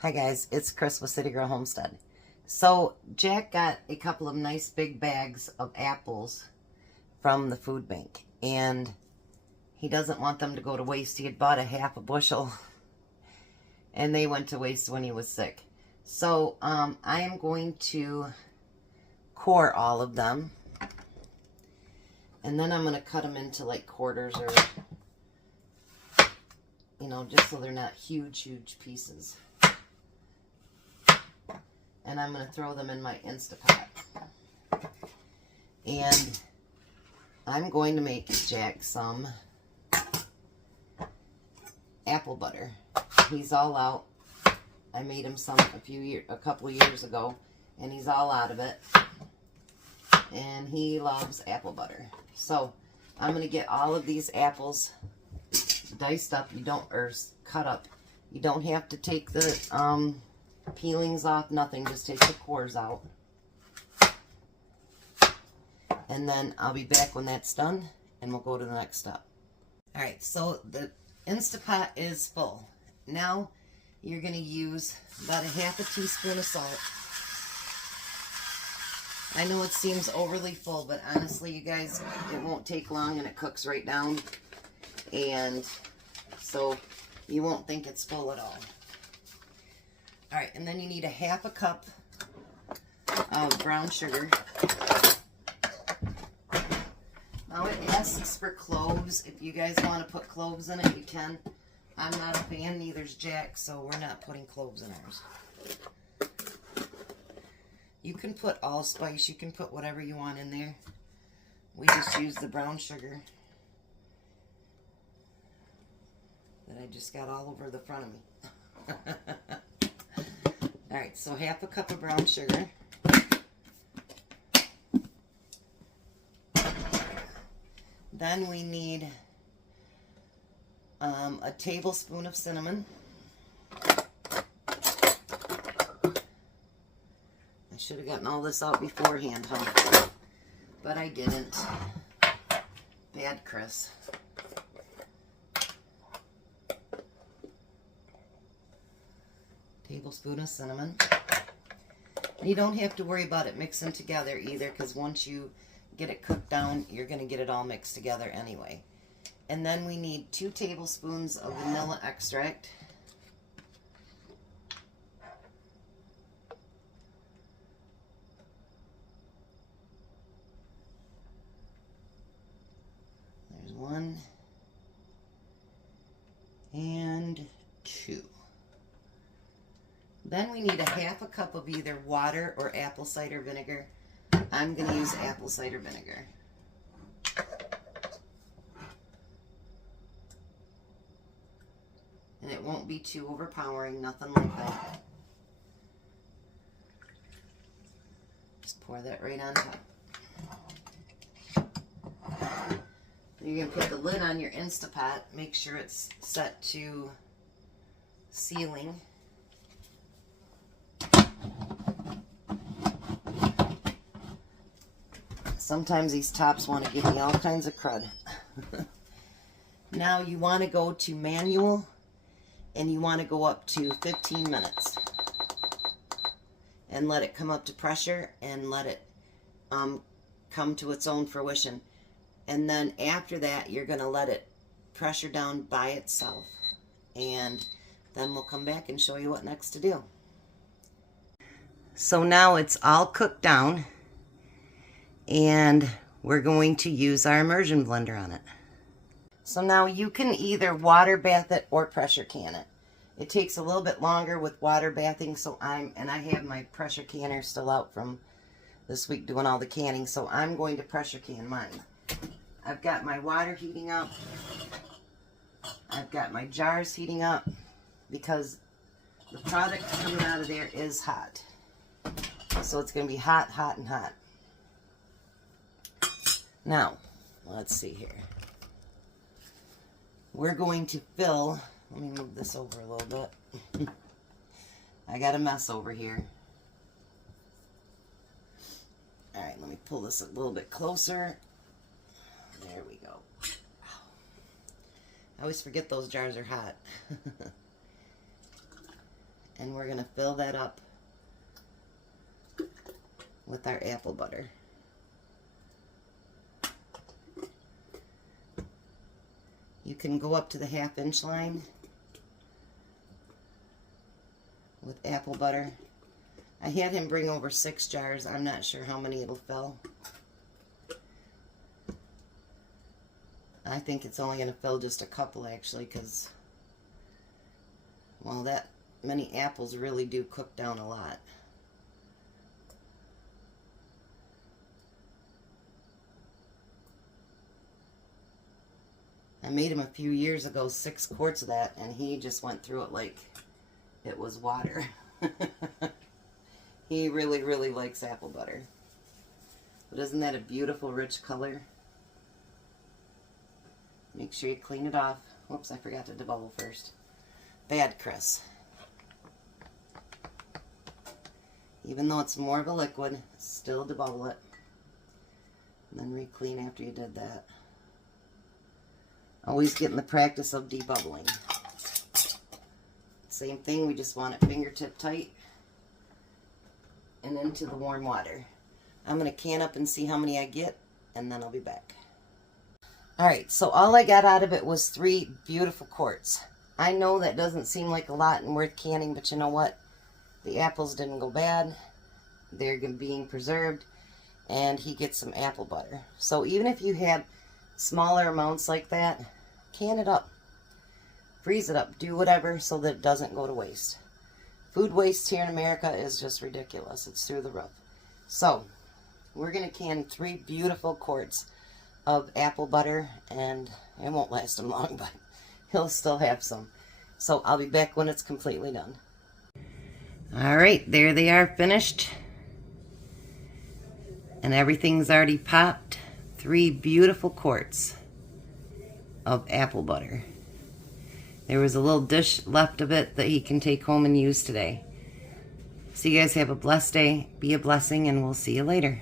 Hi guys, it's Chris with City Girl Homestead. So Jack got a couple of nice big bags of apples from the food bank, and he doesn't want them to go to waste. He had bought a half a bushel and they went to waste when he was sick. So I am going to core all of them, and then I'm going to cut them into like quarters, or just so they're not huge pieces. And I'm going to throw them in my Instapot. And I'm going to make Jack some apple butter. He's all out. I made him some a couple of years ago, and he's all out of it. And he loves apple butter. So I'm going to get all of these apples diced up. Cut up. You don't have to take the peelings off, nothing, just take the cores out. And then I'll be back when that's done and we'll go to the next step. Alright, so the Instapot is full. Now you're going to use about a half a teaspoon of salt. I know it seems overly full, but honestly you guys, it won't take long and it cooks right down, and so you won't think it's full at all. Alright, and then you need a half a cup of brown sugar. Now it asks for cloves. If you guys want to put cloves in it, you can. I'm not a fan, neither's Jack, so we're not putting cloves in ours. You can put allspice, you can put whatever you want in there. We just use the brown sugar that I just got all over the front of me. Alright, so half a cup of brown sugar. Then we need a tablespoon of cinnamon. I should have gotten all this out beforehand, huh? But I didn't. Bad Chris. Tablespoon of cinnamon. And you don't have to worry about it mixing together either, because once you get it cooked down, you're going to get it all mixed together anyway. And then we need 2 tablespoons of vanilla extract. There's 1 and 2. Then we need a half a cup of either water or apple cider vinegar. I'm going to use apple cider vinegar. And it won't be too overpowering, nothing like that. Just pour that right on top. You're going to put the lid on your Instapot. Make sure it's set to sealing. Sometimes these tops want to give me all kinds of crud. Now you want to go to manual, and you want to go up to 15 minutes. And let it come up to pressure, and let it come to its own fruition. And then after that, you're going to let it pressure down by itself. And then we'll come back and show you what next to do. So now it's all cooked down, and we're going to use our immersion blender on it. So now you can either water bath it or pressure can it. It takes a little bit longer with water bathing, so I have my pressure canner still out from this week doing all the canning, so I'm going to pressure can mine. I've got my water heating up. I've got my jars heating up, because the product coming out of there is hot. So it's going to be hot, hot, and hot. Now, let's see here. We're going to fill, let me move this over a little bit. I got a mess over here. Alright, let me pull this a little bit closer. There we go. I always forget those jars are hot. And we're going to fill that up with our apple butter. You can go up to the 1/2 inch line with apple butter. I had him bring over 6 jars. I'm not sure how many it'll fill. I think it's only going to fill just a couple actually, because, well, that many apples really do cook down a lot. I made him a few years ago 6 quarts of that, and he just went through it like it was water. He really, really likes apple butter. But isn't that a beautiful, rich color? Make sure you clean it off. Whoops, I forgot to debubble first. Bad Chris. Even though it's more of a liquid, still debubble it. And then re-clean after you did that. Always get in the practice of debubbling. Same thing, we just want it fingertip tight and into the warm water. I'm going to can up and see how many I get, and then I'll be back. Alright, so all I got out of it was 3 beautiful quarts. I know that doesn't seem like a lot and worth canning, but you know what? The apples didn't go bad. They're being preserved, and he gets some apple butter. So even if you had smaller amounts like that, can it up, freeze it up, do whatever so that it doesn't go to waste. Food waste here in America is just ridiculous. It's through the roof. So we're going to can 3 beautiful quarts of apple butter, and it won't last him long, but he'll still have some. So I'll be back when it's completely done. Alright, there they are, finished. And everything's already popped. 3 beautiful quarts of apple butter. There was a little dish left of it that he can take home and use today. So you guys have a blessed day, be a blessing, and we'll see you later.